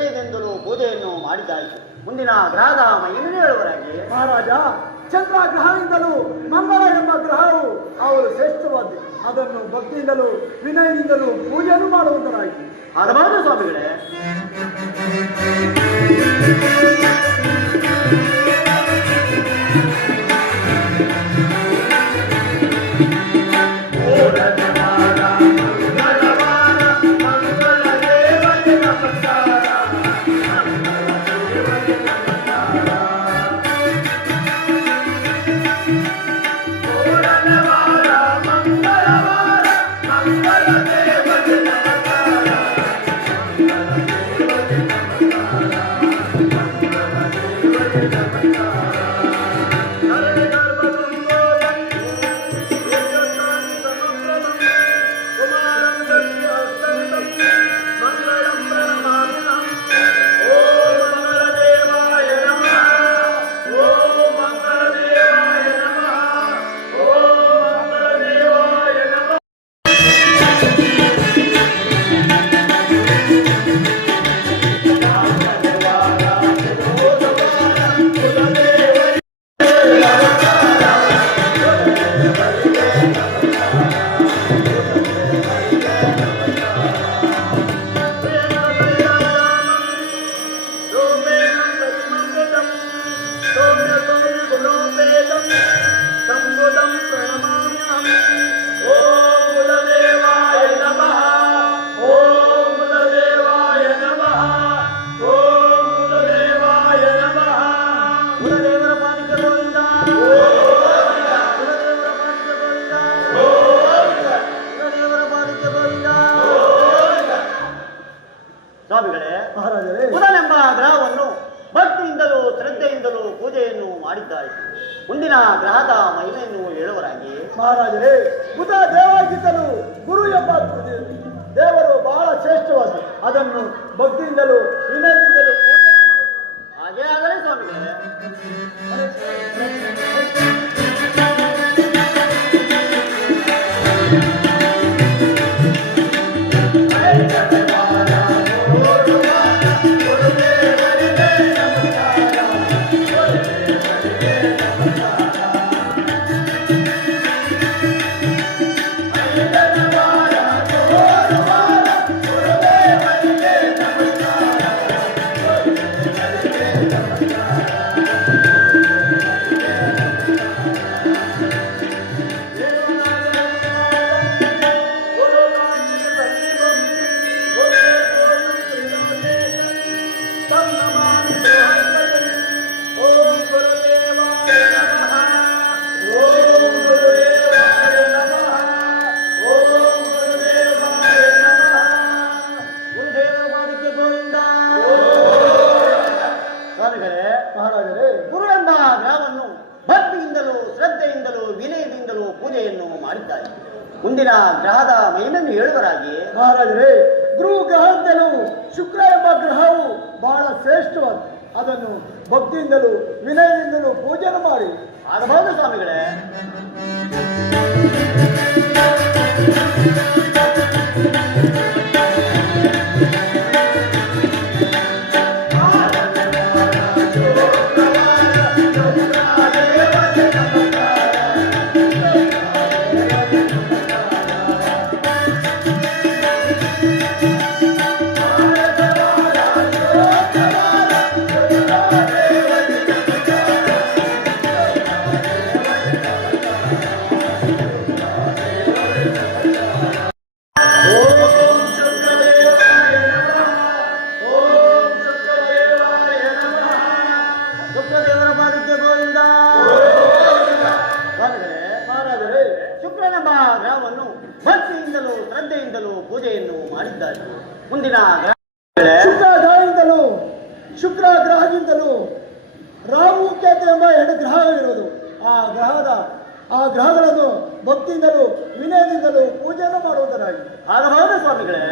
ವಿನಯದಿಂದಲೂ ಪೂಜೆಯನ್ನು ಮಾಡಿದ್ದಾಯಿತು. ಮುಂದಿನ ಗ್ರಹದ ಮಹಿಮೆಯನ್ನು ಹೇಳುವರಾಗಿ ಮಹಾರಾಜ, ಚಂದ್ರ ಗ್ರಹದಿಂದಲೂ ಮಂಗಳ ಎಂಬ ಗ್ರಹವು ಅವರು ಶ್ರೇಷ್ಠವಾದ್ದು. ಅದನ್ನು ಭಕ್ತಿಯಿಂದಲೂ ವಿನಯದಿಂದಲೂ ಪೂಜೆಯನ್ನು ಮಾಡುವಂತರಾಯಿತು. ಹಲವಾರು ಸ್ವಾಮಿಗಳೇ, ಸ್ವಾಮಿಗಳೇ, ಮಹಾರಾಜರೇ, ಬುಧನೆಂಬ ಗ್ರಹವನ್ನು ಭಕ್ತಿಯಿಂದಲೂ ಶ್ರದ್ಧೆಯಿಂದಲೂ ಪೂಜೆಯನ್ನು ಮಾಡಿದ್ದಾಯಿತು. ಮುಂದಿನ ಗ್ರಹದ ಮಹಿಮೆಯನ್ನು ಹೇಳುವರಾಗಿ ಮಹಾರಾಜರೇ, ಬುಧ ದೇವರಾಗಿದ್ದಲು ಗುರು ಎಂಬ ದೇವರು ಬಹಳ ಶ್ರೇಷ್ಠವಾದ. ಅದನ್ನು ಭಕ್ತಿಯಿಂದಲೂ ವಿನಯದಿಂದಲೂ ಪೂಜೆ ಹಾಗೆ ಆಗಲೇ ಸ್ವಾಮಿಗಳೇ. ಮಹಾರಾಜರೇ, ಗುರು ಎಂಬ ಗ್ರಹವನ್ನು ಭಕ್ತಿಯಿಂದಲೂ ಶ್ರದ್ಧೆಯಿಂದಲೂ ವಿನಯದಿಂದಲೂ ಪೂಜೆಯನ್ನು ಮಾಡಿದ್ದಾಯಿತು. ಮುಂದಿನ ಗ್ರಹದ ಮಹಿಮೆಯನ್ನು ಹೇಳುವರಾಗಿ ಮಹಾರಾಜರೇ, ಗುರು ಗ್ರಹದಿಂದಲೂ ಶುಕ್ರ ಎಂಬ ಗ್ರಹವು ಬಹಳ ಶ್ರೇಷ್ಠವಾದ. ಅದನ್ನು ಭಕ್ತಿಯಿಂದಲೂ ವಿನಯದಿಂದಲೂ ಪೂಜೆಯನ್ನು ಮಾಡಿ ಆಗಬಹುದು ಸ್ವಾಮಿಗಳೇ. ಶುಕ್ರನೆಂಬ ಗ್ರಹವನ್ನು ಭಕ್ತಿಯಿಂದಲೂ ಶ್ರದ್ಧೆಯಿಂದಲೂ ಪೂಜೆಯನ್ನು ಮಾಡಿದ್ದಾರೆ. ಮುಂದಿನ ಶುಕ್ರ ಗ್ರಹದಿಂದಲೂ ರಾಹು ಕೇತು ಎಂಬ 2 ಗ್ರಹಗಳಿರುವುದು. ಆ ಗ್ರಹಗಳನ್ನು ಭಕ್ತಿಯಿಂದಲೂ ವಿನಯದಿಂದಲೂ ಪೂಜೆಯನ್ನು ಮಾಡುವುದರಾಗಿ ಆಗಬಹುದು ಸ್ವಾಮಿಗಳೇ.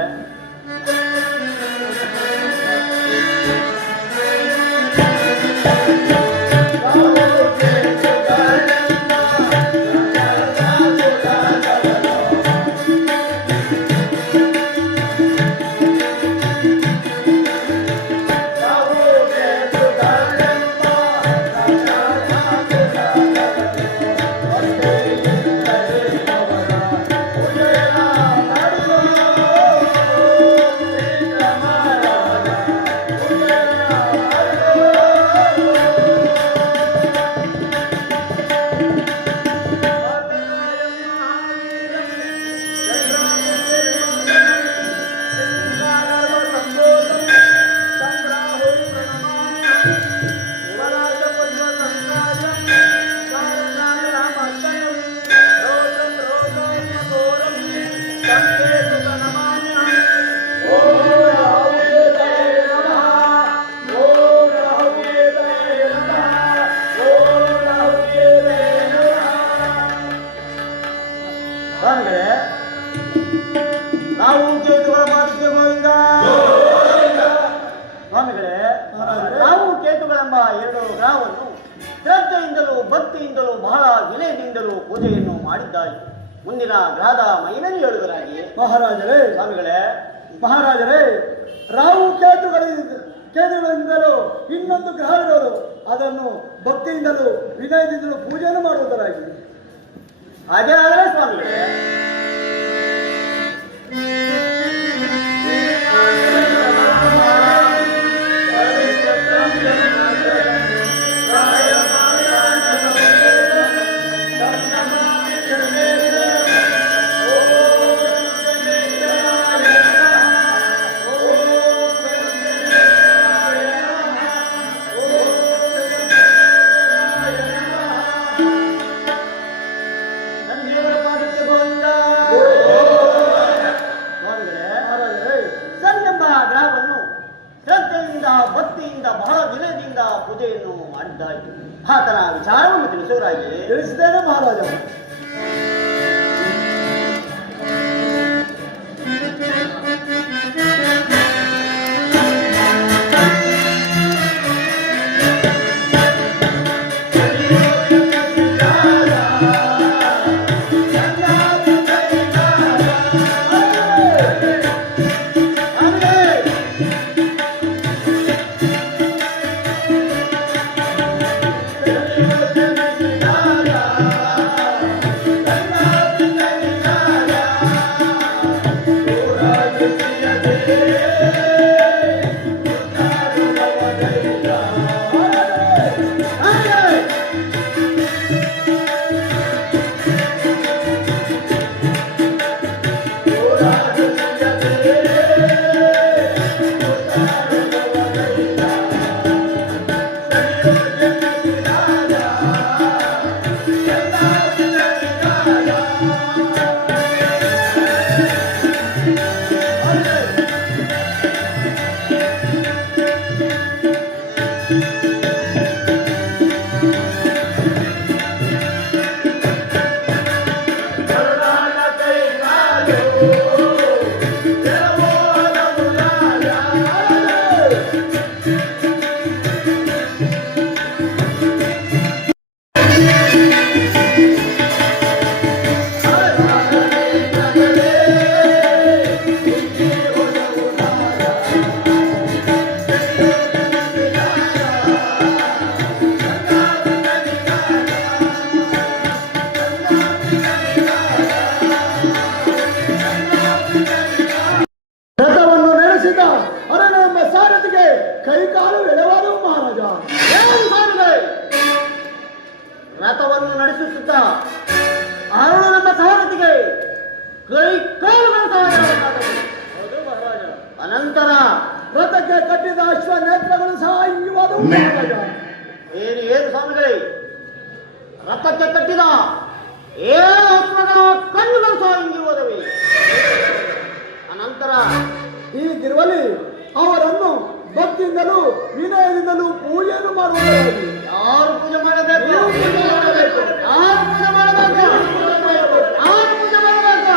ಎರಡು ಗ್ರಹವನ್ನು ಶ್ರದ್ಧೆಯಿಂದಲೂ ಭಕ್ತಿಯಿಂದಲೂ ಬಹಳ ವಿನಯದಿಂದಲೂ ಪೂಜೆಯನ್ನು ಮಾಡಿದ್ದಾಯಿತು. ಮುಂದಿನ ಗ್ರಹದ ಮಹಿಮೆಯನ್ನು ಹೇಳುವುದಾಗಿ ಮಹಾರಾಜರೇ ಸ್ವಾಮಿಗಳೇ, ಮಹಾರಾಜರೇ, ರಾಹು ಕೇತುಗಳಿಂದಲೂ ಇನ್ನೊಂದು ಗ್ರಹವಿರೋದು, ಅದನ್ನು ಭಕ್ತಿಯಿಂದಲೂ ವಿನಯದಿಂದಲೂ ಪೂಜೆಯನ್ನು ಮಾಡುವುದರಾಗಿ. ಹಾಗೆ ಆದರೆ ಸ್ವಾಮಿಗಳೇ, ಭಕ್ತಿಯಿಂದ ಬಹಳ ವಿನಯದಿಂದ ಪೂಜೆಯನ್ನು ಮಾಡಿದ್ದಾಯಿತು. ಆತನ ವಿಚಾರವನ್ನು ತಿಳಿಸುವರಾಗಿ. ತಿಳಿಸಿದ್ದೇನೆ ಮಹಾರಾಜ. ರಥವನ್ನು ನಡೆಸುತ್ತ ಅರುಣನೆಂಬ ಸಾರಥಿಗೆ ಕೈ ಕಾಲುಗಳ ಸಹಾಯವಾಗುತ್ತದೆ. ಅನಂತರ ರಥಕ್ಕೆ ಕಟ್ಟಿದ ಅಶ್ವ ನೇತ್ರಗಳು ಸಹ ಇಂಗಿವಾದವು ಮಹಾರಾಜ. ಏನು ಸ್ವಾಮಿಗಳೇ, ರಥಕ್ಕೆ ಕಟ್ಟಿದ 7 ಅಶ್ವಗಳ ಕಣ್ಣುಗಳು ಸಹ ಇಂಗಿರುವುದವೆ. ಅನಂತರ ಹೀಗಿರುವಲ್ಲಿ ಅವರನ್ನು ಭಕ್ತಿಯಿಂದಲೂ ವಿನಯದಿಂದಲೂ ಪೂಜೆಯನ್ನು ಮಾಡುವುದಾಗಿ. ಯಾರು ಪೂಜೆ ಮಾಡಬೇಕು? ಯಾರು ಪೂಜೆ ಮಾಡಬೇಕು? ಯಾರು ಪೂಜೆ ಮಾಡಬೇಕು?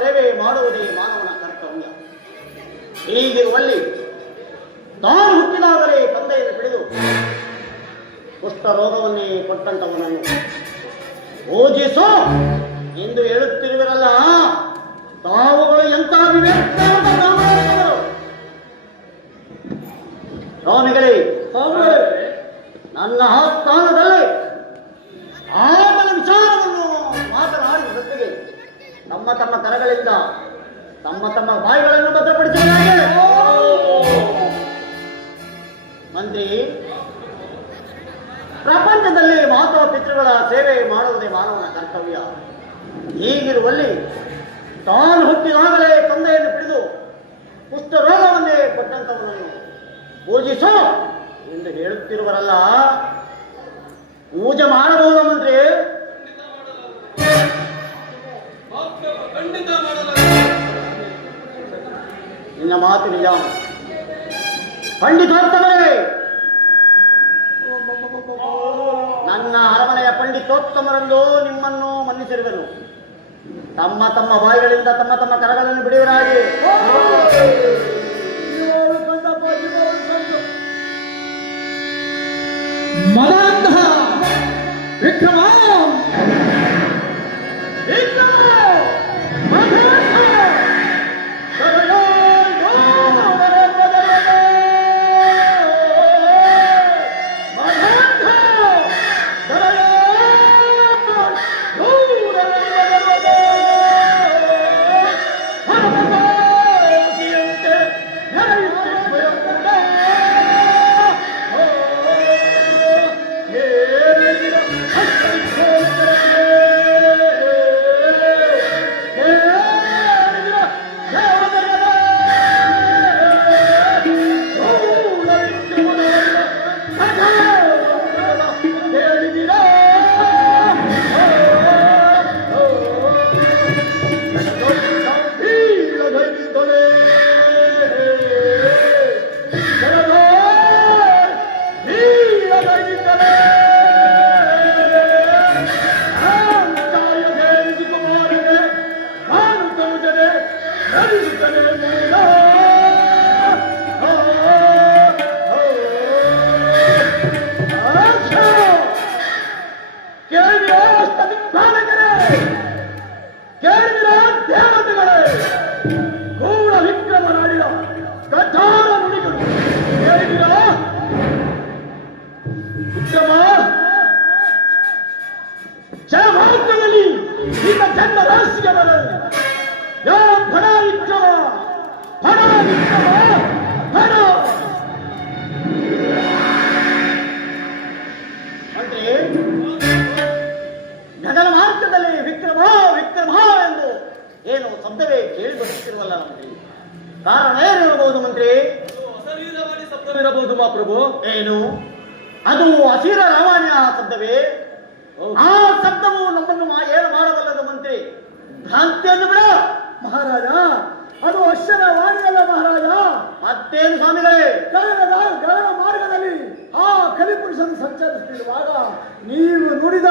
ಸೇವೆ ಮಾಡುವುದೇ ಮಾನವನ ಕರ್ತವ್ಯ. ಹೀಗಿರುವಲ್ಲಿ ತಾನು ಹುಟ್ಟಿದಾಗಲೇ ತಂದೆಯನ್ನು ಹಿಡಿದು ಕುಷ್ಠರೋಗವನ್ನೇ ಕೊಟ್ಟಂತವನನ್ನು ಪೂಜಿಸೋ ಎಂದು ಹೇಳುತ್ತಿರುವಿರಲ್ಲ, ತಾವುಗಳು ಎಂಥ ಸ್ವಾಮಿಗಳೇ, ನನ್ನ ಆಸ್ಥಾನದಲ್ಲಿ ಆತನ ವಿಚಾರವನ್ನು ಮಾತನಾಡ ತಮ್ಮ ತಮ್ಮ ಕರಗಳಿಂದ ತಮ್ಮ ತಮ್ಮ ಬಾಯಿಗಳನ್ನು ಭದ್ರಪಡಿಸಿದ್ದಾರೆ. ಮಂತ್ರಿ, ಪ್ರಪಂಚದಲ್ಲಿ ಮಾತಾ ಪಿತೃಗಳ ಸೇವೆ ಮಾಡುವುದೇ ಮಾನವನ ಕರ್ತವ್ಯ. ಹೀಗಿರುವಲ್ಲಿ ತಾನು ಹುಟ್ಟಿದಾಗಲೇ ತಂದೆಯನ್ನು ಹಿಡಿದು ಕುಷ್ಠರೋಗವನ್ನೇ ಕೊಟ್ಟಂತವನನ್ನು ಪೂಜಿಸೋ ಎಂದು ಹೇಳುತ್ತಿರುವರಲ್ಲ, ಪೂಜೆ ಮಾಡಬಹುದು ಮಂತ್ರಿ? ನಿನ್ನ ಮಾತು ನಿಜ. ಪಂಡಿತೋತ್ತಮರೇ, ನನ್ನ ಅರಮನೆಯ ಪಂಡಿತೋತ್ತಮರೆಂದು ನಿಮ್ಮನ್ನು ಮನ್ನಿಸಿರುವೆನು. ತಮ್ಮ ತಮ್ಮ ಬಾಯಿಗಳಿಂದ ತಮ್ಮ ತಮ್ಮ ಕರಗಳನ್ನು ಬಿಡುವರಾಗಿ. ಮದಾಂಧ ವಿಕ್ರಮ ಜಯಭಾರತದಲ್ಲಿ ಈಗ ಜನ್ಮ ರಾಶಿಗೆ ಬರಲಿ. ಯಾವ ಫಣ ವಿಕ್ರಮ, ಫಣ ವಿಕ್ರಮ, ಫಣ. ಅಂದ್ರೆ ಗಗನ ಮಾರ್ಗದಲ್ಲಿ ವಿಕ್ರಮ ವಿಕ್ರಮ ಎಂದು ಏನು ಶಬ್ದವೇ ಕೇಳಿ ಬರುತ್ತಿರುವಲ್ಲ ಮಂತ್ರಿ. ಕಾರಣ ಏನಿರಬಹುದು ಮಂತ್ರಿ? ಅಶರೀರವಾಣಿ ಶಬ್ದವಿರಬಹುದು ಮಹಾಪ್ರಭು. ಏನು ಅದು? ಅಶೀರ ರಾಮಾಯಣ ಶಬ್ದವೇ? ಆ ಶಬ್ದವು ನಮ್ಮನ್ನು ಏನು ಮಾಡಬಲ್ಲದು ಮಂತ್ರಿ? ಭ್ರಾಂತಿಯನ್ನು ಬಿಡ ಮಹಾರಾಜ. ಅದು ಅಕ್ಷರ ವಾಣಿಯಲ್ಲ ಮಹಾರಾಜ. ಮತ್ತೇನು ಸ್ವಾಮಿಗಳೇ? ಗಗನ ಮಾರ್ಗದಲ್ಲಿ ಆ ಕಲಿಪುರುಷನು ಸಂಚರಿಸುತ್ತಿರುವಾಗ ನೀವು ನುಡಿದ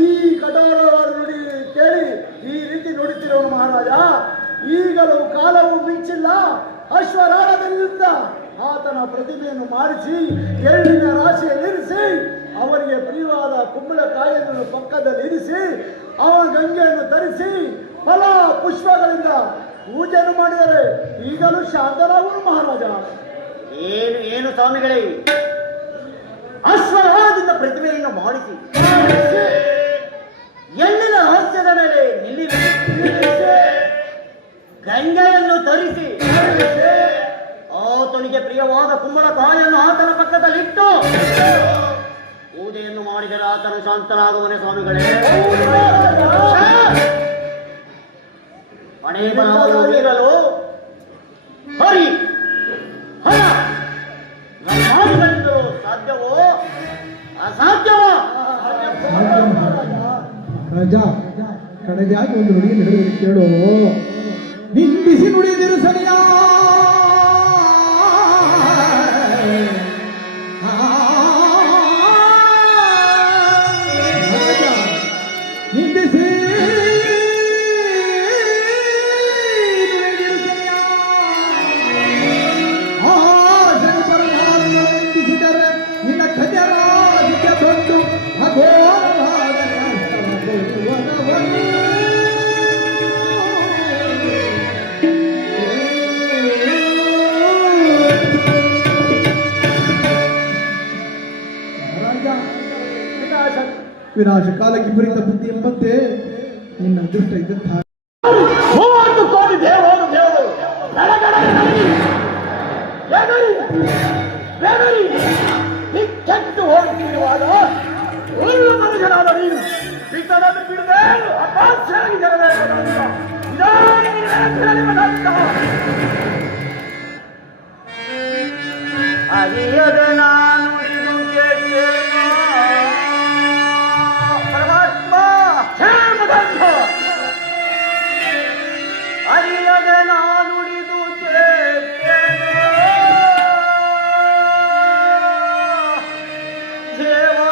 ಈ ಕಠೋರವಾದ ನುಡಿ ಕೇಳಿ ಈ ರೀತಿ ನುಡಿತಿರುವ ಮಹಾರಾಜ. ಈಗಲೂ ಕಾಲವು ಮಿಂಚಿಲ್ಲ. ಅಶ್ವರಾರದಿಂದ ಆತನ ಪ್ರತಿಮೆಯನ್ನು ಮಾಡಿಸಿ ಎಳ್ಳಿನ ರಾಶಿಯಲ್ಲಿರಿಸಿ ಅವರಿಗೆ ಪ್ರಿಯವಾದ ಕುಂಬಳಕಾಯಿಯನ್ನು ಪಕ್ಕದಲ್ಲಿ ಇರಿಸಿ ಅವನ ಗಂಗೆಯನ್ನು ತರಿಸಿ ಫಲ ಪುಷ್ಪಗಳಿಂದ ಪೂಜೆಯನ್ನು ಮಾಡಿದರೆ ಈಗಲೂ ಶಾಂತರಾಗುವರು ಮಹಾರಾಜ. ಏನು ಏನು ಸ್ವಾಮಿಗಳೇ? ಅಶ್ವರಾದಿಂದ ಪ್ರತಿಮೆಯನ್ನು ಮಾಡಿಸಿ ಎಳ್ಳಿನ ರಹಸ್ಯದ ಮೇಲೆ ನಿಲ್ಲಿಸಿ ಗಂಗೆಯನ್ನು ತರಿಸಿ ಆತನಿಗೆ ಪ್ರಿಯವಾದ ಕುಂಬಳಕಾಯಿಯನ್ನು ಆತನ ಪಕ್ಕದಲ್ಲಿಟ್ಟು ಪೂಜೆಯನ್ನು ಮಾಡಿದರೆ ಆತನು ಶಾಂತನಾಗುವನೇ ಸ್ವಾಮಿಗಳೇ. ಹಣೆ ಬರಹವನ್ನು ಮೀರಲು ಹರಿ ಹಣ ನಮ್ಮಾದಿಗಳಿಂದಲೂ ಸಾಧ್ಯವೋ ಅಸಾಧ್ಯವೋ? ರಾಜ, ಕಡೆದಾಗಿ ಒಂದು ನುಡಿಯನ್ನು ಹೇಳುವುದು ಕೇಳು. ನಿಂದಿಸಿ ನುಡಿದಿರು ಸರಿಯ ನಿಂದಿಸಿ ನಿಂದಿಸಿದರೆ ನಿನ್ನ ಕನ್ಯರಾಜಿಗೆ ಬಂದು ಅಘೋರವಾದ ವಿನಾಶ ಕಾಲಕ್ಕೆ ವಿಪರೀತ ಬುದ್ಧಿ ಎಂಬಂತೆ ನಿನ್ನ ಅದೃಷ್ಟ ಇದ್ದಂತಹ 30 ಕೋಟಿ ದೇವರು ಕೆಟ್ಟು ಹೋಗುತ್ತಿರುವಾಗ ಒಳ್ಳೆ ಮನುಷ್ಯನಾದ ನೀನು ಪಿತನನ್ನು ಬಿಡದೆ ಅಪಾಸ್ಯರಾಗಿ ಅರಿಯದೆ ನಾನು ಇದು ಕೇಳಿದೆನೋ. ಪರಮಾತ್ಮ ಅರಿಯದೆ ನಾನುಡಿದು ಕೇಳಿದೆನೋ. ದೇವಾ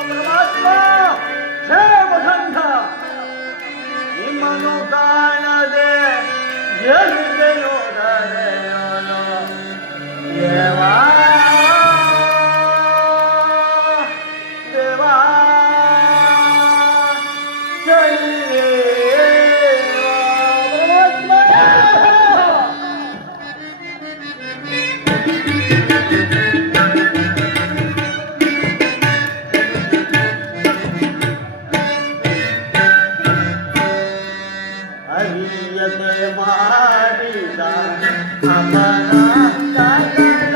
ಪರಮಾತ್ಮ ಕ್ಷೇಮಗಂಧ ನಿಮ್ಮನ್ನು ಕಾಣದೆ ಎಲ್ಲಿದೆಯೋ ದರೆಯೋನು ದೇವಾ ದೇವಾ ಅರಿಯದೆ ಮಾಡಿದ ಅಪರಾಧಗಳ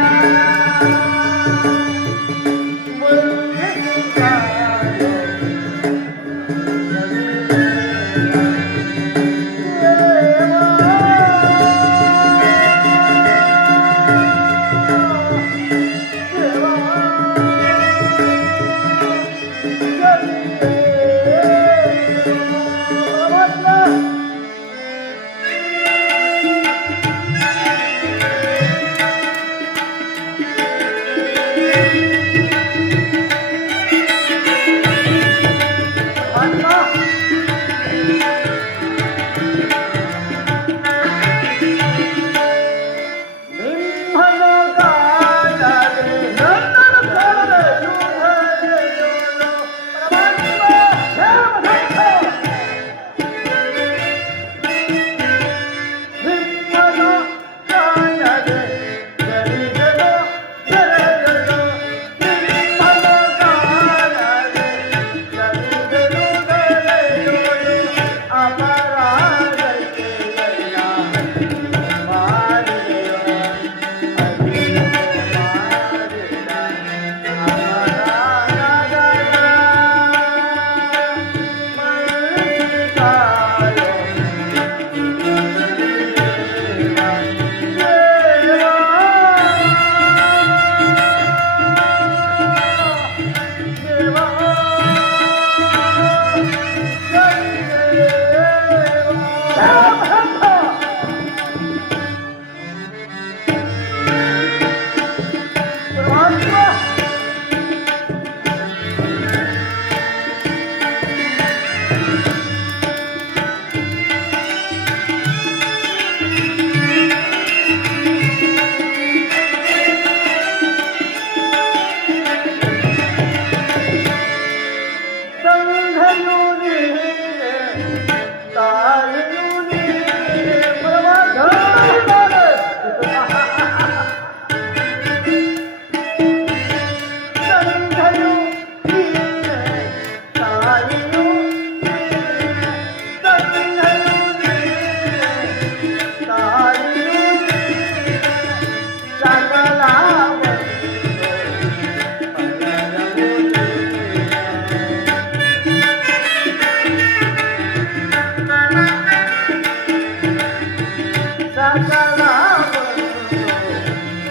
ಮುಳ್ಳಿಗಾಲೋ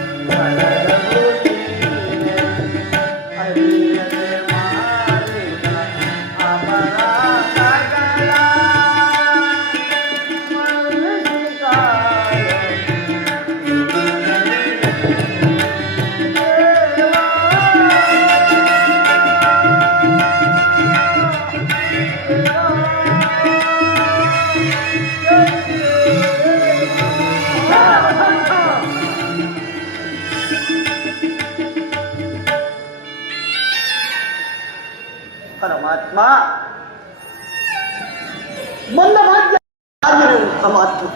ಪರಮಾತ್ಮ ಪರಮಾತ್ಮ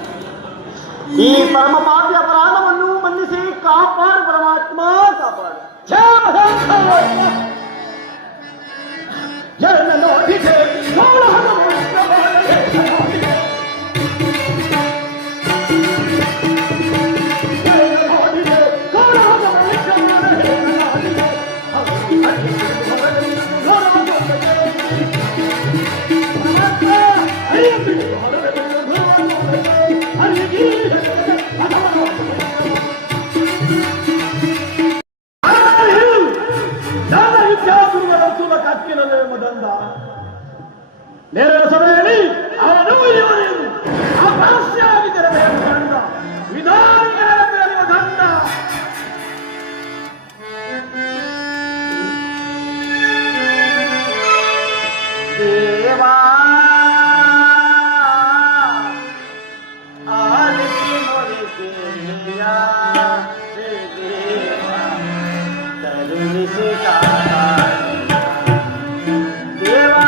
ಈ ಪರಮ ಪಾಪಿ ಅಪರಾಧವನ್ನು ಮನ್ನಿಸಿ ಕಾಪಾಡು ಪರಮಾತ್ಮ ಕಾಪಾಡು. ನೇರ ಸಭೆಯಲ್ಲಿ ಅವನು ಇವನು ಅಪಹಾಸ್ಯವಾಗಿ ತೆರಬೇಕು ದಂಡ ವಿಧಾನಿಗಳ ಬೆಳೆಯುವ ದಂಡ ದೇವಾ ಆಲಿಸಿ ಮೊರೆಕೆಯ ದೇವಾ ಕರುಣಿಸಿ ಕಾಪಾಡಿ ದೇವಾ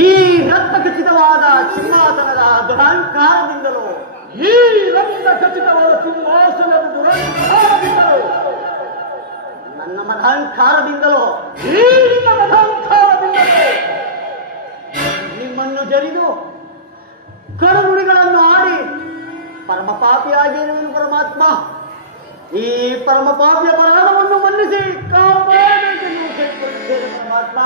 ಈ ರಕ್ತ ಖಚಿತವಾದ ಸಿಂಹಾಸನದ ದುರಹಂಕಾರದಿಂದಲೂ ಈ ರಕ್ತ ಖಚಿತವಾದ ಸಿಂಹಾಸನದ ದುರಹಂಕಾರದಿಂದಲೂ ನನ್ನ ಮತಾಂಕಾರದಿಂದಲೋ ಈ ನಿನ್ನ ಮತಾಂಕಾರದಿಂದಲೂ ನಿಮ್ಮನ್ನು ಜರಿದು ಕರುನುಡಿಗಳನ್ನು ಆಡಿ ಪರಮ ಪಾಪಿಯಾಗಿರುವನು ಪರಮಾತ್ಮ. ಈ ಪರಮ ಪಾಪಿಯ ಅಪರಾಧವನ್ನು ಮನ್ನಿಸಿ ಕಾಪಾಡಬೇಕೆಂದು ಕೇಳಿಕೊಳ್ಳುತ್ತೇನೆ ಪರಮಾತ್ಮ.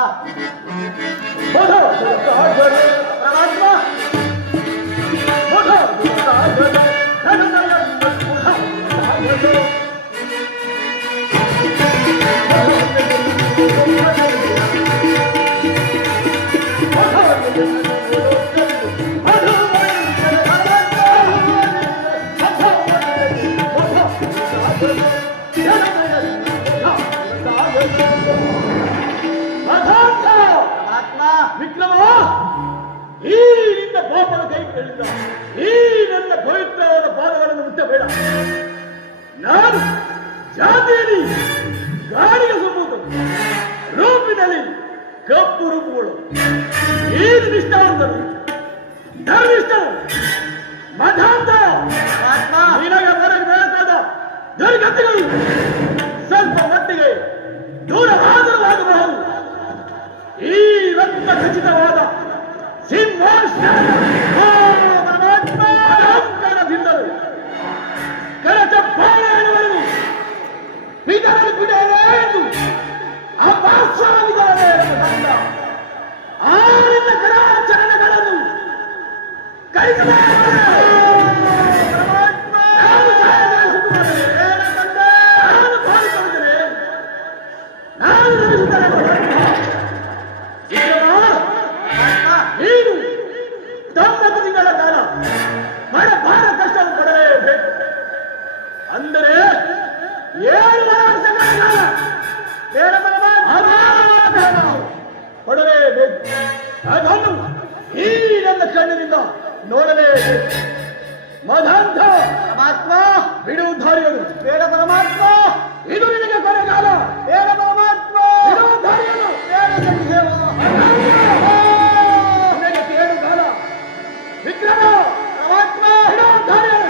ಪರಮಾತ್ಮ ವಿಕ್ರಮ ದಯವಿಲ್ಲ. ಈ ನನ್ನ ಪವಿತ್ರವಾದ ಪಾದಗಳನ್ನು ಮುಟ್ಟಬೇಡ. ನಾನು ಜಾತಿಯಲ್ಲಿ ಗಾಳಿಗೆ ಸುಮ್ಮುವುದು, ರೂಪಿನಲ್ಲಿ ಕಪ್ಪು ರೂಪುಗಳು, ಏನು ನಿಷ್ಠಾವಂತರು, ಧರ್ಮಿಷ್ಠರು, ಮಧಾಂತ ನಿನಗೆ ಬರಬೇಕಾದ ದುರ್ಗತಿಗಳು ಸ್ವಲ್ಪ ಮಟ್ಟಿಗೆ ದೂರವಾಗಬಹುದು. ಈ ರಕ್ತ ಖಚಿತವಾದ ಸಿಂಹಾಸನದಿಂದಲೂ ಕರಚಪ್ಪಾಳೆ ಎನ್ನುವರು ಬಿಡಲು ಬಿಡಲೇ ಎಂದು ಅಪಾಸ್ವಾಮಿದ್ದಾರೆ ಎಂಬ ಆರಿನ ಕರಾಚರಣೆಗಳನ್ನು ಕೈಗೆ ನೀನು 90 ತಿಂಗಳ ಕಾಲ ಭಾರ ಕಷ್ಟವನ್ನು ಪಡಲೇಬೇಕು. ಅಂದರೆ 7 ವರ್ಷಗಳ ಕಾಲ ಪಡಲೇಬೇಕು. ಅದನ್ನು ಈ ನನ್ನ ಕಣ್ಣಿನಿಂದ ನೋಡಲೇಬೇಕು. ಮಧಾಂತ ಪರಮಾತ್ಮ ಬಿಡು ದಾರಿಯನು ಬೇಡ ಪರಮಾತ್ಮ, ಇದು ನಿನಗೆ ಕೊನೆಗಾಲ. ಬೇಡ ಪರಮಾತ್ಮ, ಬಿಡು ದಾರಿಯನು ಬೇಡ ಸಂಜೀವ. ನಿನಗೆ ಕೇಳು ಕಾಲ. ವಿಕ್ರಮ ಪರಮಾತ್ಮ ಬಿಡು ದಾರಿಯನು.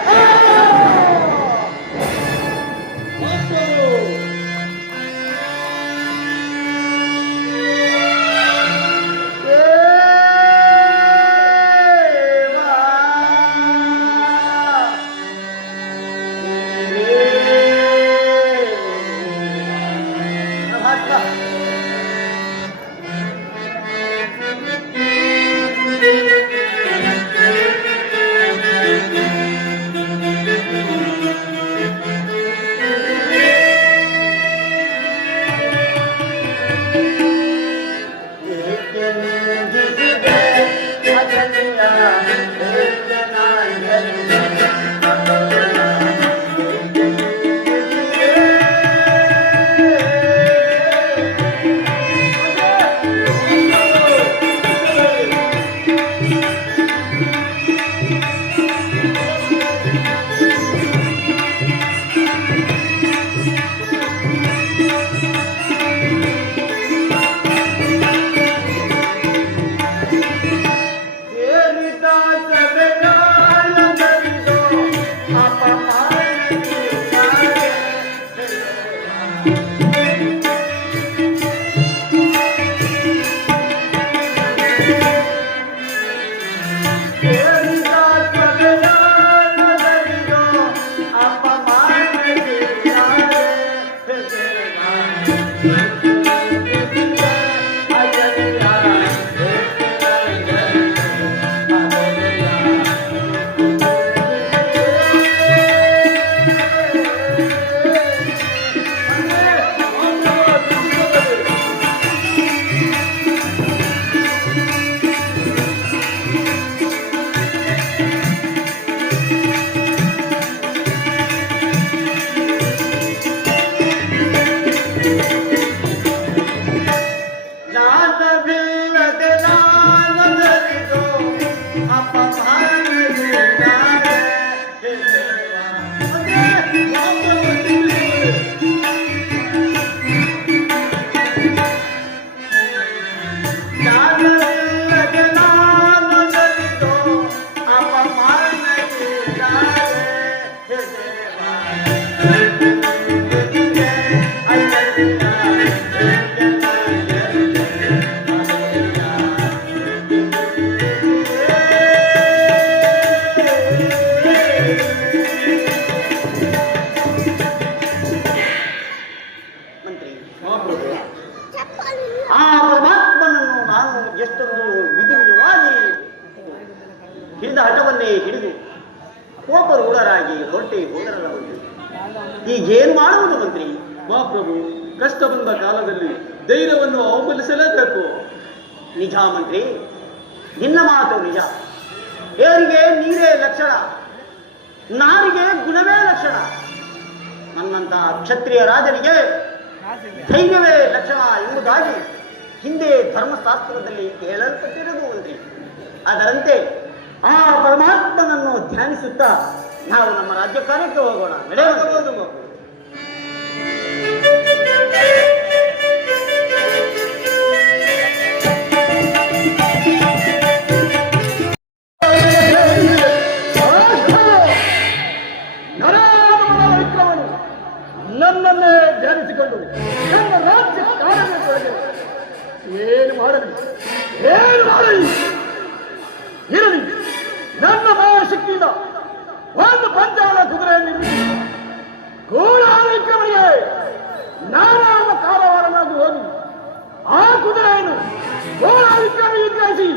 ಆ ಪರಮಾತ್ಮನನ್ನು ನಾನು ಎಷ್ಟೊಂದು ವಿಧಿವಿಧವಾಗಿ ಹಿಡಿದ ಹಠವನ್ನೇ ಹಿಡಿದು ಕೋಪರೂಢರಾಗಿ ಹೊರಟೆ ಹೋದರಬಹುದು. ಈಗೇನು ಮಾಡುವುದು ಮಂತ್ರಿ? ಮಹಾಪ್ರಭು, ಕಷ್ಟ ಬಂದ ಕಾಲದಲ್ಲಿ ಧೈರ್ಯವನ್ನು ಅವಮಲಿಸಲೇಬೇಕು. ನಿಜ ಮಂತ್ರಿ, ನಿನ್ನ ಮಾತು ನಿಜ. ಏರಿಗೆ ನೀರೇ ಲಕ್ಷಣ, ನಾರಿಗೆ ಗುಣವೇ ಲಕ್ಷಣ. ನನ್ನಂತ ಕ್ಷತ್ರಿಯ ರಾಜನಿಗೆ ಧೈರ್ಯವೇ ಲಕ್ಷಣ ಎಂಬುದಾಗಿ ಹಿಂದೆ ಧರ್ಮಶಾಸ್ತ್ರದಲ್ಲಿ ಹೇಳಲ್ಪಟ್ಟಿರುವುದು ಮಂತ್ರಿ. ಅದರಂತೆ ಆ ಪರಮಾತ್ಮನನ್ನು ಧ್ಯಾನಿಸುತ್ತಾ ನಾವು ನಮ್ಮ ರಾಜ್ಯ ಕಾರ್ಯಕ್ಕೆ ಹೋಗೋಣ. ನಡೆಯಬಹುದು ಮಗು. ವಿಕ್ರಮನು ನನ್ನನ್ನೇ ಧ್ಯಾನಿಸಿಕೊಂಡು ನನ್ನ ರಾಜ್ಯ ಕಾರ್ಯಕ್ಕೆ ಏನು ಮಾಡಲಿ ಇರಲಿ. ನನ್ನ ಶಕ್ತಿಯಿಂದ ಒಂದು ಪಂಚಾಲ ಕುದುರೆಯನ್ನು ವಿಕ್ರಮನಿಗೆ ನಾರಾಯಣ ಕಾರವಾರನಾಗಿ ಹೋಗಿ ಆ ಕುದುರೆಯನ್ನು ವಿಕ್ರಮಿಗೆ ಗ್ರಹಿಸಿ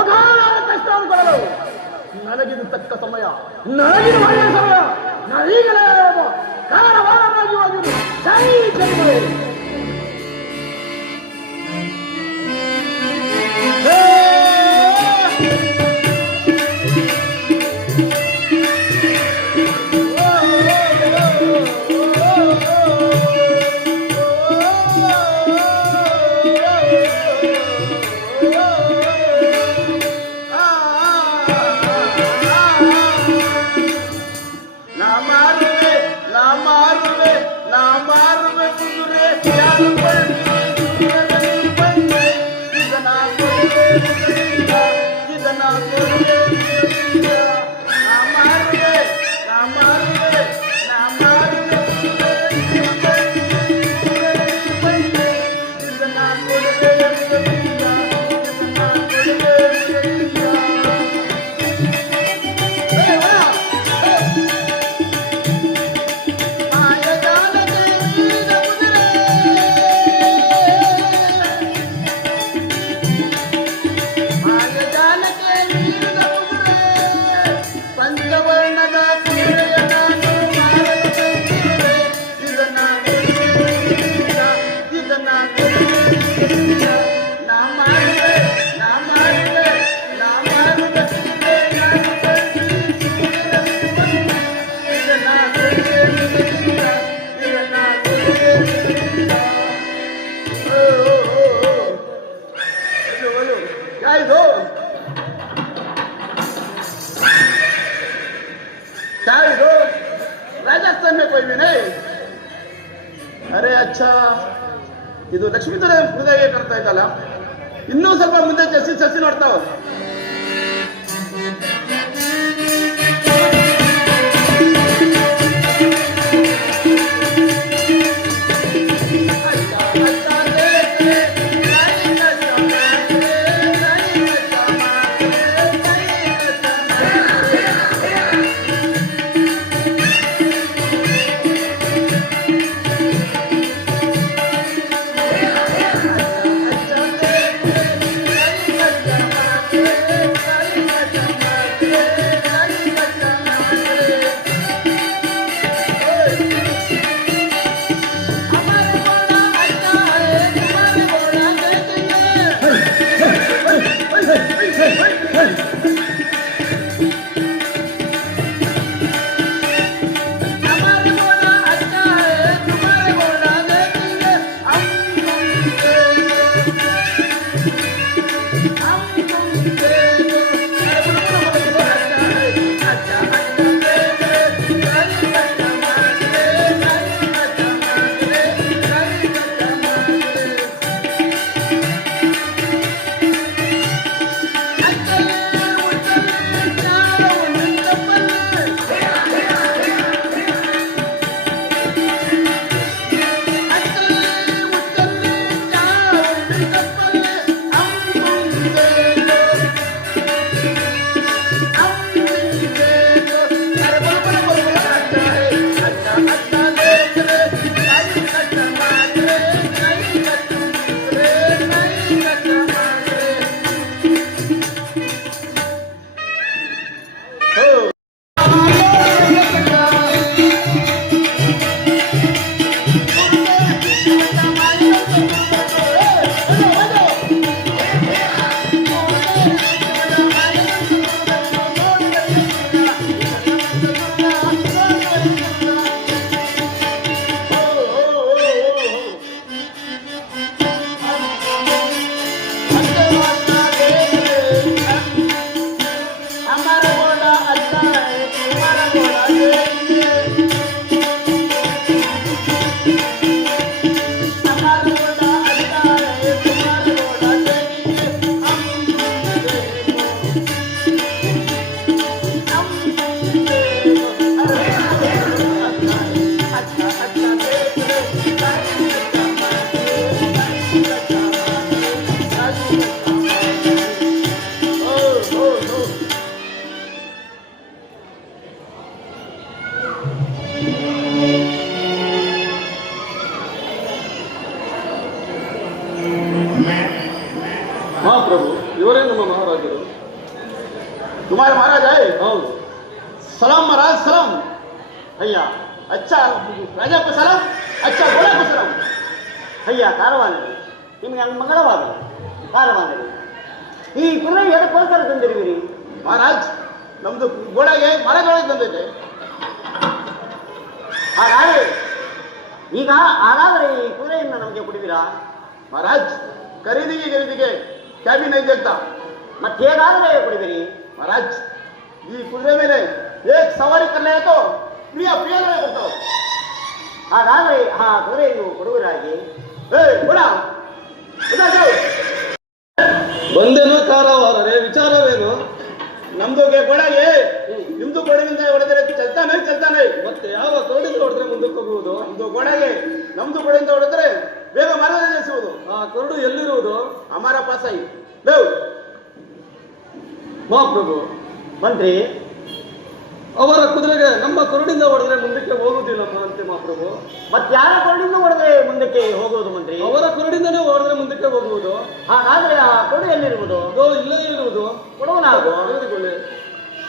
ಅಗಾಧ ಕಷ್ಟ ಅನ್ಕೊಳ್ಳಲು ನನಗಿದು ತಕ್ಕ ಸಮಯ, ನನಗಿದು ಒಳ್ಳೆಯ ಸಮಯ. ನಾನು ಈಗಲೇ ಕಾರವಾರನಾಗಿ ಹೋಗಿ ಜೈ ಜೈ राजस्थान में कोई भी नहीं. अरे अच्छा, ಇದು ಲಕ್ಷ್ಮೀಧರ ಹೃದಯ करता ಇದ್ದಲ್ಲ, ಇನ್ನೂ ಸ್ವಲ್ಪ ಮುಂದೆ ಚರ್ಚಿ ನೋಡ್ತಾವ. तुम्हारे महाराज आए? ಹೌದು. सलाम महाराज सलाम। भैया अच्छा राजा को सलाम, अच्छा घोड़ा को सलाम। ಅಯ್ಯ ಕಾರವಾನರು, ನಿಮಗೆ ಹಂಗೆ ಮಂಗಳವಾಗಲಿ. ಕಾರವಾನರು, ಈ ಕುದುರೆ ಎದಕ್ಕೋಸ್ಕರ ತಂದಿರುವಿರಿ? महाराज ನಮ್ದು ಗೋಡೆಗೆ ಮರದೊಳಗೆ ಬಂದಿದೆ. ಹಾಗಾದರೆ ಹಾಗಾದರೆ ಈ ಕುದುರೆಯನ್ನು ನಮಗೆ ಕೊಡುವಿರಾ? महाराज ಖರೀದಿಗೆ ಕ್ಯಾಬಿ नहीं देखता। ಮತ್ತೆ ಹೇಗಾದರೆ ಕೊಡುವಿರಿ? महाराज ಈ ಕುದುರೆ ಮೇಲೆ ಏಕ್ ಸವಾರಿ करने तो ಪ್ರಿಯ ಕೊಡ್ತಾವ. ಹಾಗಾದರೆ ಆ ಕುದುರೆಯನ್ನು ಕೊಡುವರಾಗಿ. ಗೋಡ ಬಂದೇನು ಕಾರವಾರರೇ, ವಿಚಾರವೇನು? ನಮ್ದು ಗೋಡೆಗೆ ನಿಮ್ದು ಗೋಡೆಯಿಂದ ಹೊಡೆದರೆ ಚಲ್ತಾನೆ. ಮತ್ತೆ ಯಾವ ಕರಡಿಂದ ಹೊಡೆದ್ರೆ ಮುಂದಕ್ಕೆ ಹೋಗುವುದು? ನಮ್ದು ಗೋಡೆಗೆ ನಮ್ದು ಗೋಡೆಯಿಂದ ಹೊಡೆದರೆ ಬೇಗ ಮರದ ನಿಲ್ಲಿಸುವುದು. ಆ ಕರಡು ಎಲ್ಲಿರುವುದು? ಅಮರ ಪಾಸಾಯಿ ಮಹಾಪ್ರಭು, ಮಂತ್ರಿ, ಅವರ ಕುದುರೆಗೆ ನಮ್ಮ ಕರುಡಿಂದ ಹೊಡೆದ್ರೆ ಮುಂದಕ್ಕೆ ಹೋಗುವುದಿಲ್ಲ ಅಂತೆ ಮಹಾಪ್ರಭು. ಮತ್ತೆ ಯಾರ ಕೊರಡಿಂದ ಹೊಡೆದ್ರೆ ಮುಂದಕ್ಕೆ ಹೋಗುವುದು ಮಂತ್ರಿ? ಅವರ ಕರುಡಿಂದನೇ ಹೊಡೆದ್ರೆ ಮುಂದಕ್ಕೆ ಹೋಗುವುದು. ಹಾಗಾದ್ರೆ ಆ ಕೊರಡು ಎಲ್ಲಿರುವುದು? ಅದೋ ಇಲ್ಲೇ ಇರುವುದು. ಕೊಡುವನಾಗು. ತೆಗೆದುಕೊಳ್ಳಿ.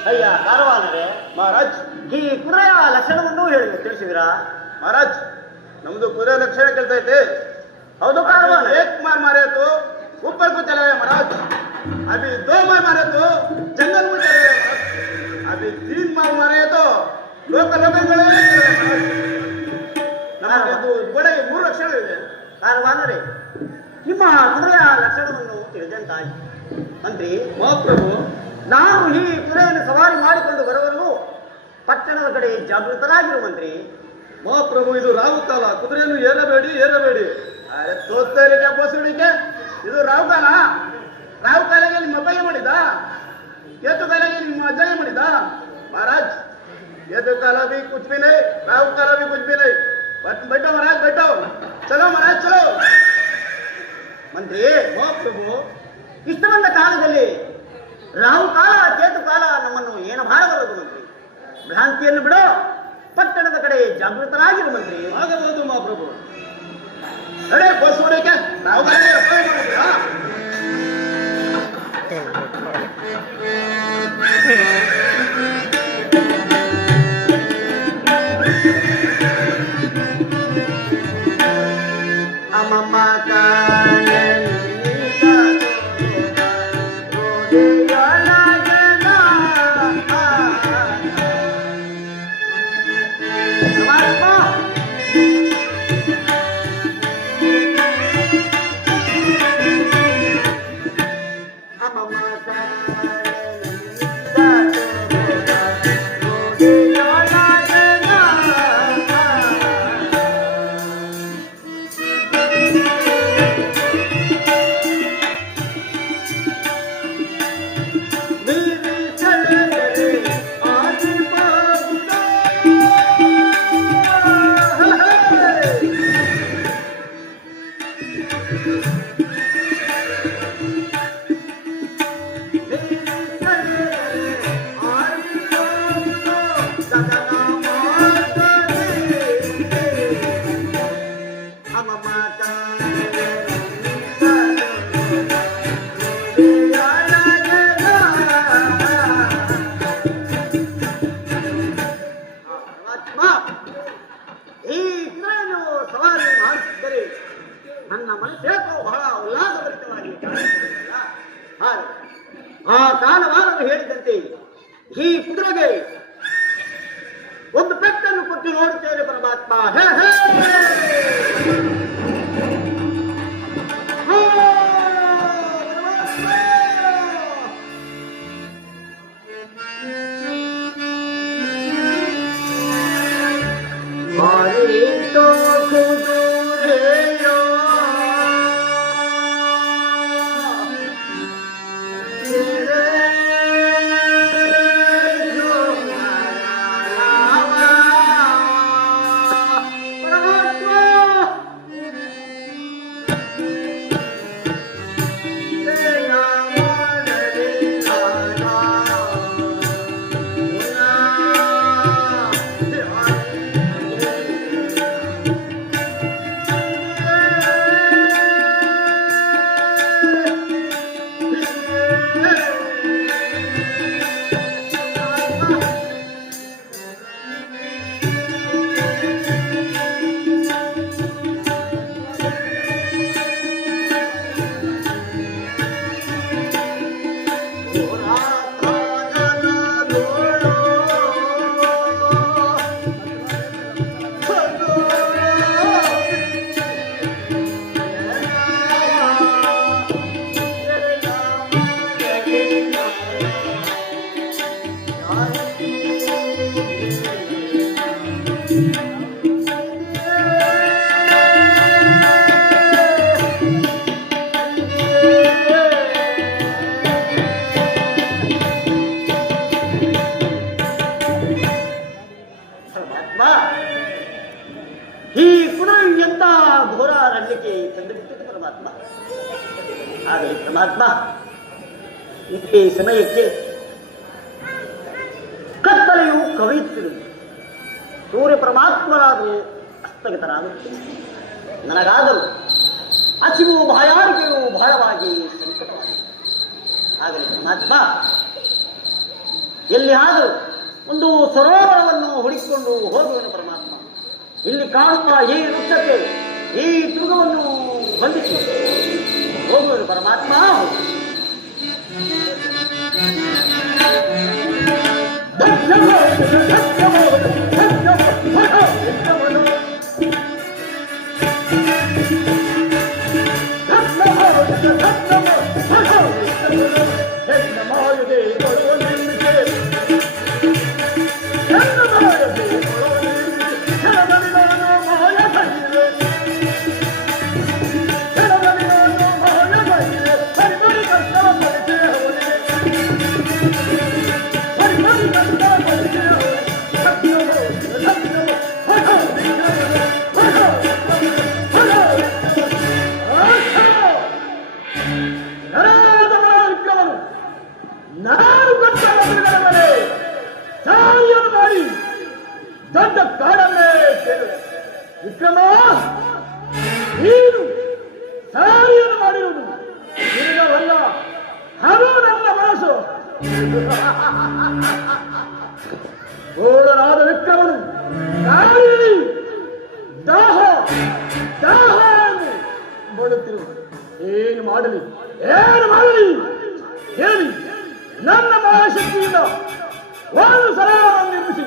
ಅಯ್ಯ ಕಾರವಾನರೇ, ಮಹಾರಾಜ್ ಈ ಕುದುರೆಯ ಲಕ್ಷಣವನ್ನು ತಿಳಿಸಿದಿರಾ? महाराज ನಮ್ದು ಕುದುರೆ ಲಕ್ಷಣ ಕೇಳ್ತಾ ಐತೆ. ಹೌದು ಕಾರವಾನ. एक मार मारे तो ऊपर को चला गया महाराज, अभी 2 मार मारे तो जंगल में चला गया महाराज, अभी 3 मार मारे तो ನಮಗೆ ಗೋಡೆಗೆ 3 ಲಕ್ಷಣ ಇದೆ. ಕಾರವಾನರೇ, ನಿಮ್ಮ ಕುದುರೆಯ ಲಕ್ಷಣವನ್ನು ತಿಳಿದಂತಾಯಿ. ಮಂತ್ರಿ, ಮಹಾಪ್ರಭು, ನಾವು ಈ ಕುದುರೆಯನ್ನು ಸವಾರಿ ಮಾಡಿಕೊಂಡು ಬರುವವರೆಗೂ ಪಟ್ಟಣದ ಕಡೆ ಜಾಗೃತರಾಗಿರು ಮಂತ್ರಿ. ಮಹಾಪ್ರಭು, ಇದು ರಾಹು ಕಾಲ, ಕುದುರೆಯನ್ನು ಏರಬೇಡಿ. ಅರೆ ತೋರ್ತರಿಗೆ ಬೋಸಡಿಕೆ, ಇದು ರಾಹು ಕಾಲಗೆ ನಿಮ್ಮ ಅಪ್ಪಗೆ ಮಾಡಿದ, ಕೇತು ಕಾಲಗೆ ನಿಮ್ಮ ಅಜ್ಜಗೆ ಮಾಡಿದ. महाराज केतु काला भी कुछ भी नहीं, राहु काला भी कुछ भी नहीं. बैठो महाराज बैठो, चलो महाराज चलो. ಮಂತ್ರಿ, ಮಹಾಪ್ರಭು, ಇಷ್ಟು ಬಂದ ಕಾಲದಲ್ಲಿ ರಾಹು ಕಾಲ ಕೇತು ಕಾಲ ನಮ್ಮನ್ನು ಏನು ಮಾಡಬಾರದು ಮಂತ್ರಿ. ಭ್ರಾಂತಿಯನ್ನು ಬಿಡೋ, ಪಟ್ಟಣದ ಕಡೆ ಜಾಗೃತರಾಗಿರು ಮಂತ್ರಿ. ಆಗಬಹುದು ಮಹಾಪ್ರಭು. अरे बस होने क्या राहु काला के अप्लाई ಮಾಡಿದ್ರಾ? ಅಮ್ಮಮ್ಮ ನನ್ನ ಮನಸ್ಸೇಕೋ ಬಹಳ ಉಲ್ಲಾಸಭರಿತವಾಗಿ ಕಾಣಿಸುತ್ತಿಲ್ಲ. ಆ ಕಾಲವಾರರು ಹೇಳಿದಂತೆ ಈ ಕುದುರೆಗೆ ಒಂದು ಪೆಟ್ಟನ್ನು ಕೊಟ್ಟು ನೋಡುತ್ತೇನೆ ಪರಮಾತ್ಮ. ಹೇ ಹೇ ಪರಮಾತ್ಮ ಘೋರ ಅರಣ್ಯಕ್ಕೆ ತಂದುಬಿಟ್ಟಿತು ಪರಮಾತ್ಮ. ಆಗಲಿ ಪರಮಾತ್ಮ, ಈ ಸಮಯಕ್ಕೆ ಕತ್ತಲೆಯು ಕವಿಯುತ್ತಿರುವುದು. ಸೂರ್ಯ ಪರಮಾತ್ಮರಾದರೂ ಹಸ್ತಗತರಾಗುತ್ತದೆ. ನನಗಾದರೂ ಹಸಿವು ಬಾಯಾರಿಕೆಯು ಬಹಳವಾಗಿ ಸಂಕಟವಾಗಿದೆ. ಆಗಲಿ ಪರಮಾತ್ಮ, ಎಲ್ಲಿ ಆದರೂ ಒಂದು ಸರೋವರವನ್ನು ಹುಡುಕಿಕೊಂಡು ಹೋಗುವನು ಪರಮಾತ್ಮ. ಇಲ್ಲಿ ಕಾಣುವ ಈ ವೃಕ್ಷಕ್ಕೆ ಈ ತುರುಗವನ್ನು ಬಂಧಿಸಿ ಹೋಗುವನು ಪರಮಾತ್ಮ. ನಾನು ಸಾರಿಯನ್ನು ಮಾಡಿ ದೊಡ್ಡ ಕಾಡನ್ನೇ ಕೇಳಿದೆ. ವಿಕ್ರಮ, ನೀನು ಸಾರಿಯನ್ನು ಮಾಡಿರುವುದು ನಿನಗವಲ್ಲ, ಅದು ನನ್ನ ಮನಸ್ಸು. ಘೋರನಾದ ವಿಕ್ರಮನು ಗಾಳಿಯಲ್ಲಿ ದಾಹ ದಾಹ ಎಂದು ಮಾಡುತ್ತಿರುವುದು. ಏನು ಮಾಡಲಿ ಹೇಳಿ. ನನ್ನ ಮಹಾಶಕ್ತಿಯಿಂದ ಒಂದು ಸರೋವರವನ್ನು ನಿರ್ಮಿಸಿ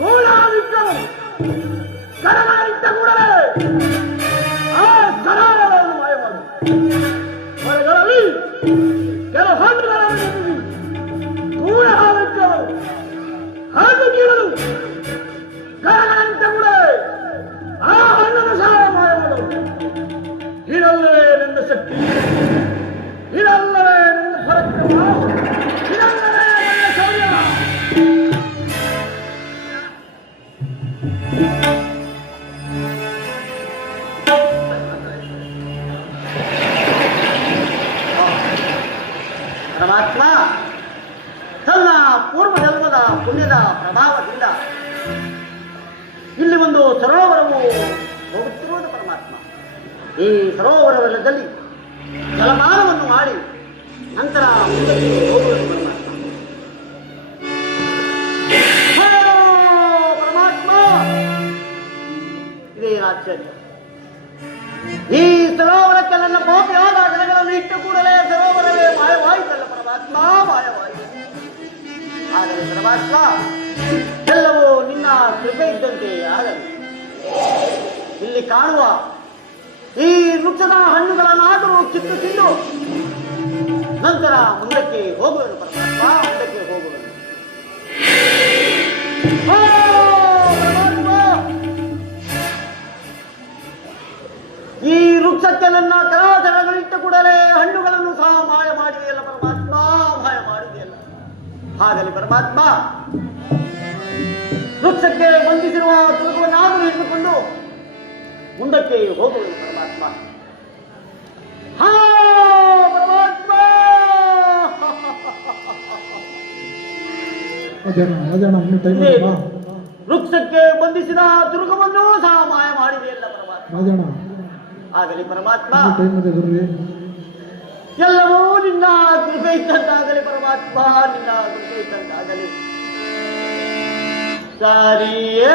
ಘೋರ ವಿಕ್ರಮನು ಕರಗಳಿದ್ದ ಕೂಡಲೇ ಆ ಸರೋವರವನ್ನು ಮಾಯ ಮಾಡಿ ಹೊರಗಳಲ್ಲಿ ಕೆಲವು ಹಣ್ಣುಗಳನ್ನು ನಿರ್ಮಿಸಿ ಘೋರ ವಿಕ್ರಮನು ಹಣ್ಣು ಕೀಳಲು ಕರಗಳಿದ್ದ ಕೂಡಲೇ ಆ ಹಣ್ಣನ್ನು ಸಹ ಮಾಯ ಮಾಡಲು. ಇದಲ್ಲವೇ ನನ್ನ ಶಕ್ತಿ, ಇದಲ್ಲವೇ ನನ್ನ ಪರಾಕ್ರಮ, ಇದಲ್ಲವೇ ನನ್ನ ಶೌರ್ಯ. ಪರಮಾತ್ಮ ತನ್ನ ಪೂರ್ವ ಜನ್ಮದ ಪುಣ್ಯದ ಪ್ರಭಾವದಿಂದ ಇಲ್ಲಿ ಒಂದು ಸರೋವರವು ಹೋಗುತ್ತಿರುವುದು ಪರಮಾತ್ಮ. ಈ ಸರೋವರದಲ್ಲಿ ಜಲಪಾನವನ್ನು ಮಾಡಿ ನಂತರ ಮುಂದಕ್ಕೆ ಹೋಗುವುದು ಪರಮಾತ್ಮ. ಇದೇ ಆಶ್ಚರ್ಯ. ಈ ಸರೋವರಕ್ಕೆ ನನ್ನ ಪಾಪಿಯಾದ ಜನಗಳನ್ನು ಇಟ್ಟ ಕೂಡಲೇ ಸರೋವರವೇ ಮಾಯವಾಯಿತಲ್ಲ ಪರಮಾತ್ಮ, ಮಾಯವಾಯಿತು. ಆದರೆ ಪರಮಾತ್ಮ, ಎಲ್ಲವೂ ನಿನ್ನ ಕೃಪೆ ಇದ್ದಂತೆ ಆಗಲಿ. ಇಲ್ಲಿ ಕಾಣುವ ಈ ವೃಕ್ಷದ ಹಣ್ಣುಗಳನ್ನಾದರೂ ಕಿತ್ತು ತಿಂದು ನಂತರ ಮುಂದಕ್ಕೆ ಹೋಗುವುದು ಪರಮಾತ್ಮ, ಮುಂದಕ್ಕೆ ಹೋಗುವುದು. ಈ ವೃಕ್ಷಕ್ಕೆ ನನ್ನ ಕರಾಚರಗಳಿಟ್ಟ ಕೂಡಲೇ ಹಣ್ಣುಗಳನ್ನು ಸಹ ಮಾಯ ಮಾಡಿದೆಯಲ್ಲ ಪರಮಾತ್ಮ, ಮಾಯ ಮಾಡಿದೆಯಲ್ಲ. ಹಾಗಲಿ ಪರಮಾತ್ಮ, ವೃಕ್ಷಕ್ಕೆ ಬಂಧಿಸಿರುವ ತುಳುಕುವನ್ನಾದರೂ ಹಿಡಿದುಕೊಂಡು ಮುಂದಕ್ಕೆ ಹೋಗುವುದು ಪರಮಾತ್ಮ. ಹಾ ಪರಮಾತ್ಮ, ವೃಕ್ಷಕ್ಕೆ ಬಂಧಿಸಿದ ತುರುಕವನ್ನು ಸಹ ಮಾಯ ಮಾಡಿದೆಯಲ್ಲ ಪರಮಾತ್ಮ. ಆಗಲಿ ಪರಮಾತ್ಮ, ಎಲ್ಲವೂ ನಿನ್ನ ಕೃಪೆ ಇದ್ದಂತಾಗಲಿ ಪರಮಾತ್ಮ, ನಿನ್ನ ಕೃಪೆ ಇದ್ದಂತಾಗಲಿ. ಸರಿಯೇ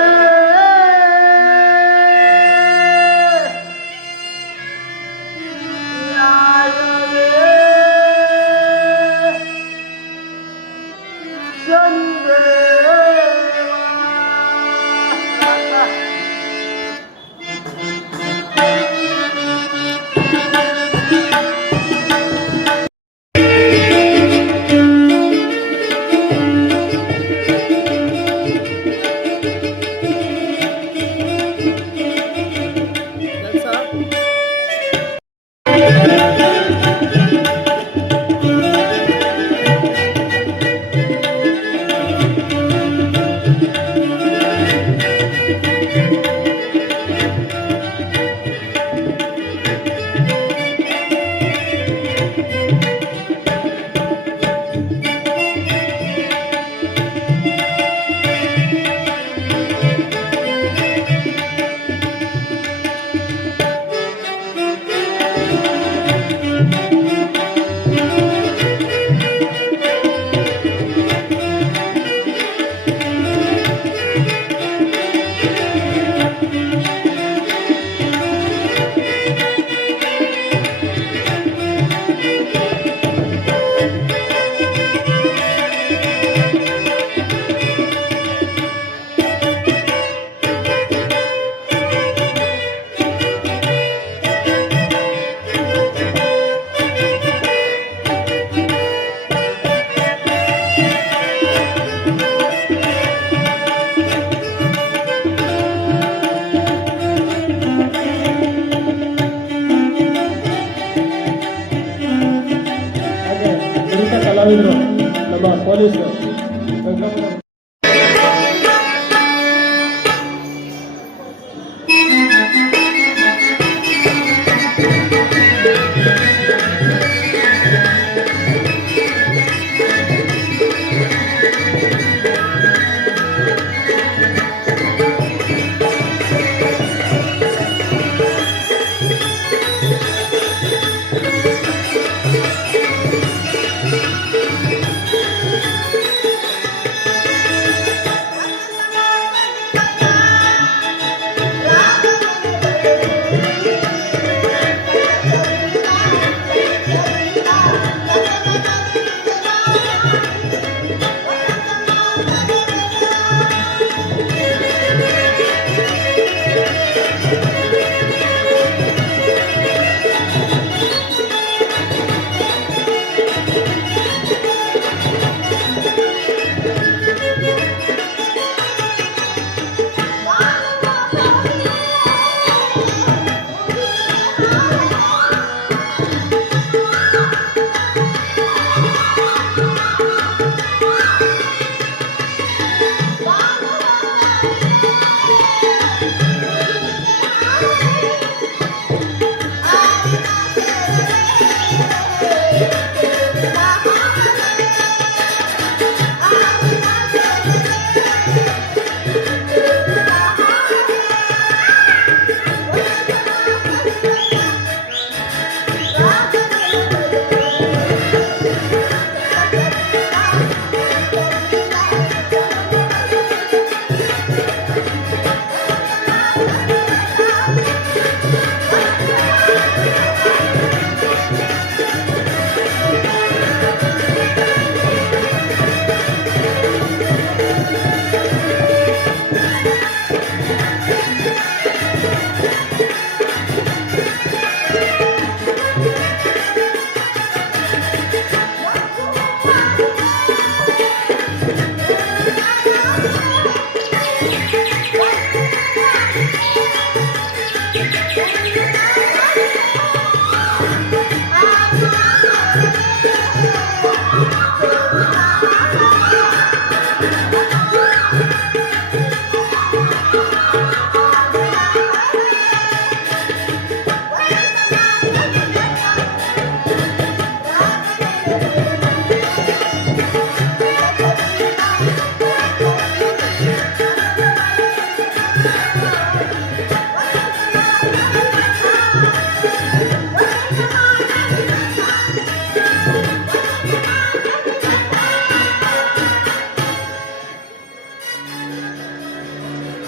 ಕಲಾವಿದರು, ನಮ್ಮ ಪೊಲೀಸರು.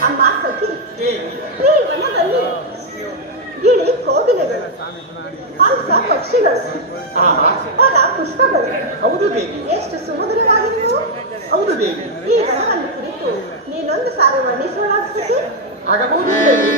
ಅಮ್ಮ ಸಖಿ, ಈ ವನದಲ್ಲಿ ಗಿಳಿ ಕೋಗಿಲೆಗಳು, ಹಂಸ ಪಕ್ಷಿಗಳು, ಫಲ ಪುಷ್ಪಗಳು ಹೌದು ದೇವಿ. ಎಷ್ಟು ಸುಮಧುರವಾಗಿರುವು. ಹೌದು ದೇವಿ. ಈ ವನವನ್ನು ಕುರಿತು ನೀನೊಂದು ಸಾರಿ ವರ್ಣಿಸೋಣ ಸಖಿ. ಆಗಬಹುದು ದೇವಿ.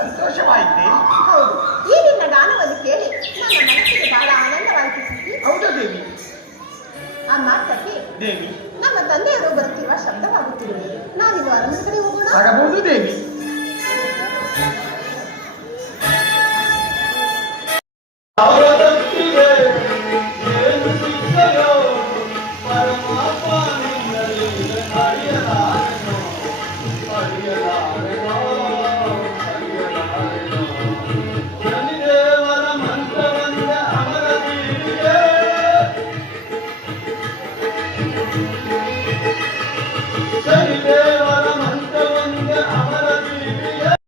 ಸಂತೋಷವಾಯಿತೆ. ಹೌದು, ಈ ನಿನ್ನ ಗಾನವನ್ನು ಕೇಳಿ ನನ್ನ ಮನಸ್ಸಿಗೆ ಬಹಳ ಆನಂದವಾಯಿತು ಸಖಿ. ಹೌದಾ ದೇವಿ? ಅಮ್ಮ ಸಖಿ, ದೇವಿ ನಮ್ಮ ತಂದೆಯವರು ಬರುತ್ತಿರುವ ಶಬ್ದವಾಗುತ್ತಿರುವುದು. ನಾವಿನ್ನು ಅರಮನೆ ಕಡೆ ಹೋಗೋಣ. ಆಗಬಹುದು ದೇವಿ.